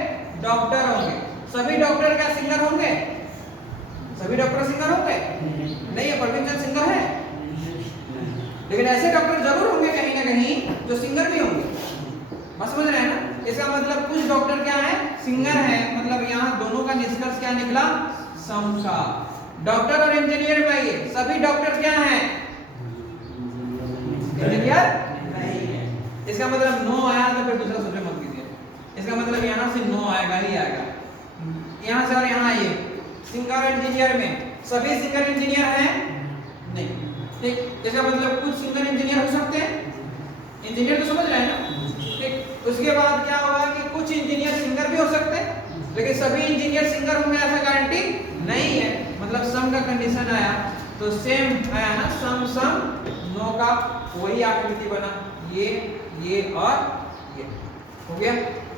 डॉक्टर होंगे। सभी डॉक्टर क्या सिंगर होंगे? सभी डॉक्टर सिंगर होंगे? नहीं है, प्रवीण चंद सिंगर है, लेकिन ऐसे डॉक्टर जरूर होंगे कहीं ना कहीं जो सिंगर भी होंगे। बस समझ रहे हैं ना। इसका मतलब कुछ डॉक्टर क्या है? सिंगर है, मतलब यहाँ दोनों का निष्कर्ष क्या निकला? सम का। डॉक्टर और इंजीनियर में आइए, सभी डॉक्टर क्या हैं? इंजीनियर नहीं है। इसका मतलब नो आया तो फिर दूसरा सोचे मत कीजिए। इसका मतलब यहाँ से नो आएगा ही आएगा, यहाँ से और यहाँ आइए। सिंगर और इंजीनियर में सभी सिंगर इंजीनियर हैं? नहीं। ठीक, इसका मतलब कुछ सिंगर इंजीनियर हो सकते हैं, इंजीनियर तो समझ रहे हैं ना। ठीक, उसके बाद क्या होगा कि कुछ इंजीनियर सिंगर भी हो सकते हैं, लेकिन सभी इंजीनियर सिंगर होंगे ऐसा गारंटी नहीं है। मतलब सम का कंडीशन आया तो सेम आया ना, सम सम नो का वही आकृति बना, ये और ये हो गया।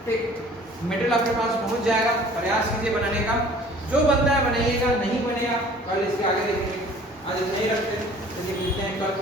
ठीक, मटेरियल आपके पास पहुंच जाएगा, प्रयास कीजिए बनाने का। जो बनता है बनाइएगा, नहीं बनेगा कल इसके आगे देखेंगे। आज नहीं रखते, चलिए मिलते हैं कल।